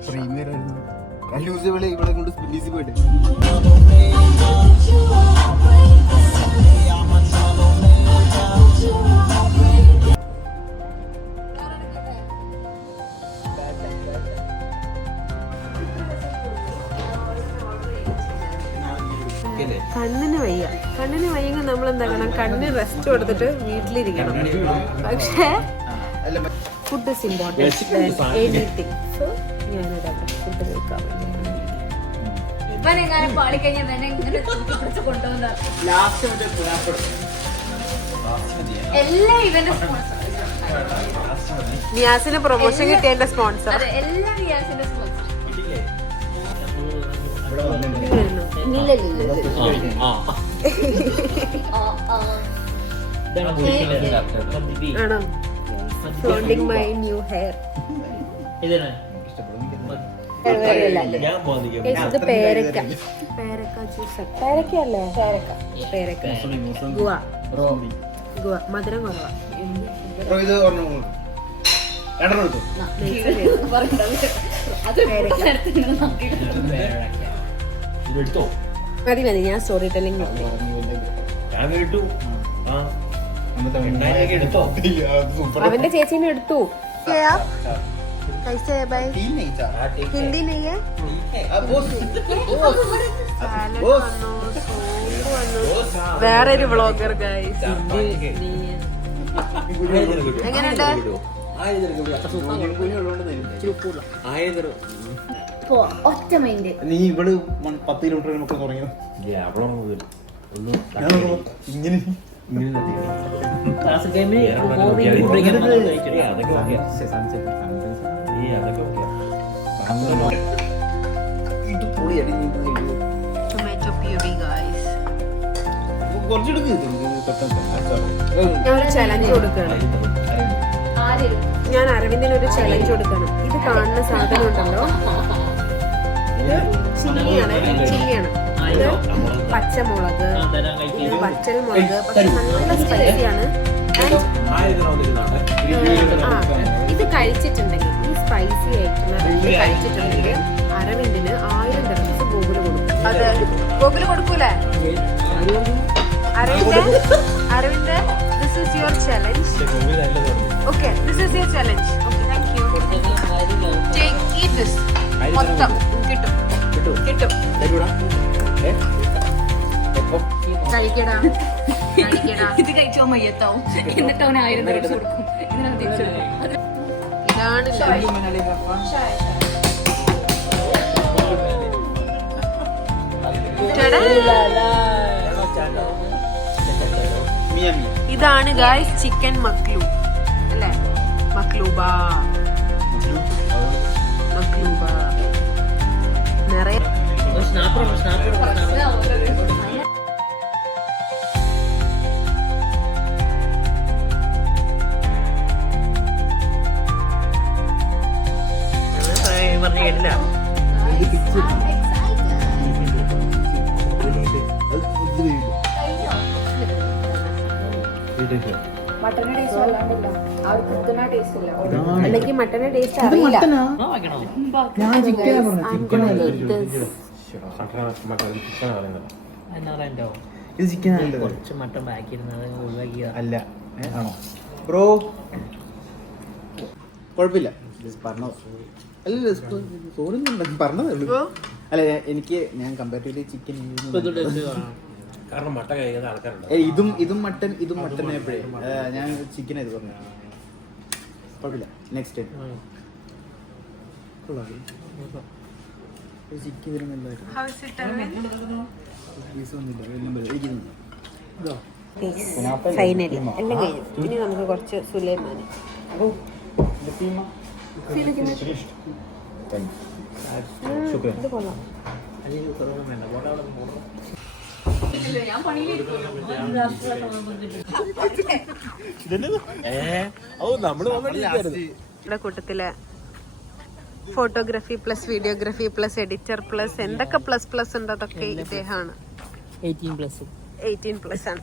തമാശ. കണ്ണിന് വയ്യെങ്കിൽ നമ്മൾ എന്താക്കണം, കണ്ണിന് റെസ്റ്റ് കൊടുത്തിട്ട് വീട്ടിലിരിക്കണം. പക്ഷേ food is important anything. So ഞാനൊരു ഫുഡ് കഴിക്കാൻ നിയാസിന് പ്രൊമോഷൻ കിട്ടിയ എന്റെ സ്പോൺസർ. ആണോ? Sounding my new hair. ഇത് പേരക്ക ജ്യൂസ്. പേരക്കല്ലേ? പേരക്ക ഗുവ. മധുരം കുറവാ. മതി ഞാൻ സ്റ്റോറി ടെല്ലിംഗ് അവന്റെ ചേച്ചീനെ എടുത്തു. ഹിന്ദി നെയ്യ് വേറൊരു വ്ളോഗർ ഗൈസ്. എങ്ങനെയുണ്ട്? ഒറ്റ മൈൻഡ്. നീ ഇവള് 10 കിലോമീറ്റർ നമുക്ക് തുടങ്ങിയോ? ഇങ്ങനെ ടൊമാറ്റോ പ്യൂരി ഗൈസ്. ഞാനൊരു ചലഞ്ച് കൊടുക്കണം. ഞാൻ അരവിന്ദിന് ഒരു ചലഞ്ച് കൊടുക്കണം. ഇത് കാണുന്ന സാധനം ഉണ്ടല്ലോ, ഇത് ചില്ലിയാണ്. ഇത് പച്ചമുളക്, ഇത് വറ്റൽമുളക്. പക്ഷെ നല്ല സ്പൈസിയാണ്. ഇത് കഴിച്ചിട്ടുണ്ടെങ്കിൽ, ഈ സ്പൈസി ആയിട്ടുള്ള കഴിച്ചിട്ടുണ്ടെങ്കിൽ അരവിന്ദിന് 1000 ദിർഹംസ് ഗൂഗിൾ കൊടുക്കും. അത് ഗൂഗിൾ കൊടുക്കൂലേ? Aravind, this is your challenge. Okay, this is your challenge. Okay, thank you. Eat this. മൊത്തം കിട്ടും. കഴിക്കടാ. ഇത് കഴിച്ചോ മയ്യത്താവും. എന്നിട്ട് അവന് 1000 ദിർഹംസ് കൊടുക്കും. ഇതിനാണ് തിരിച്ചു. ഇതാണ് ഇതാണ് ഗായ്സ് ചിക്കൻ മക്ലൂ അല്ലേ? മക്ലൂബ നിറയെ കേട്ടില്ല. അല്ലെങ്കിൽ മട്ടന്റെ ടേസ്റ്റ് അറിയില്ല. കുറച്ച് മട്ടൻ ബാക്കിയിരുന്നത് അല്ല ആണോ ബ്രോ? കുഴപ്പമില്ല, പറഞ്ഞതേ ഉള്ളൂ. അല്ല എനിക്ക് ഞാൻ കമ്പാരിറ്റീവ്ലി ചിക്കൻ കാരണം മട്ടൻ കഴിക്കുന്ന ആൾക്കാരുണ്ട്. ഇതും മട്ടൻ ആയപ്പോഴേ ഞാൻ ചിക്കൻ ആയത് പറഞ്ഞു. കുഴപ്പമില്ല, നെക്സ്റ്റ് ടൈം ചിക്കൻ ഫൈനലി എല്ലാം കഴിഞ്ഞു. ഇനി നമുക്ക് കുറച്ച് സുലൈമാനി ഇത് കൊള്ളാം. കൂട്ടത്തില് photography plus videography plus editor plus എന്തൊക്കെ പ്ലസ് ഉണ്ട് അതൊക്കെ ഇദ്ദേഹമാണ്. 18+ ആണ്.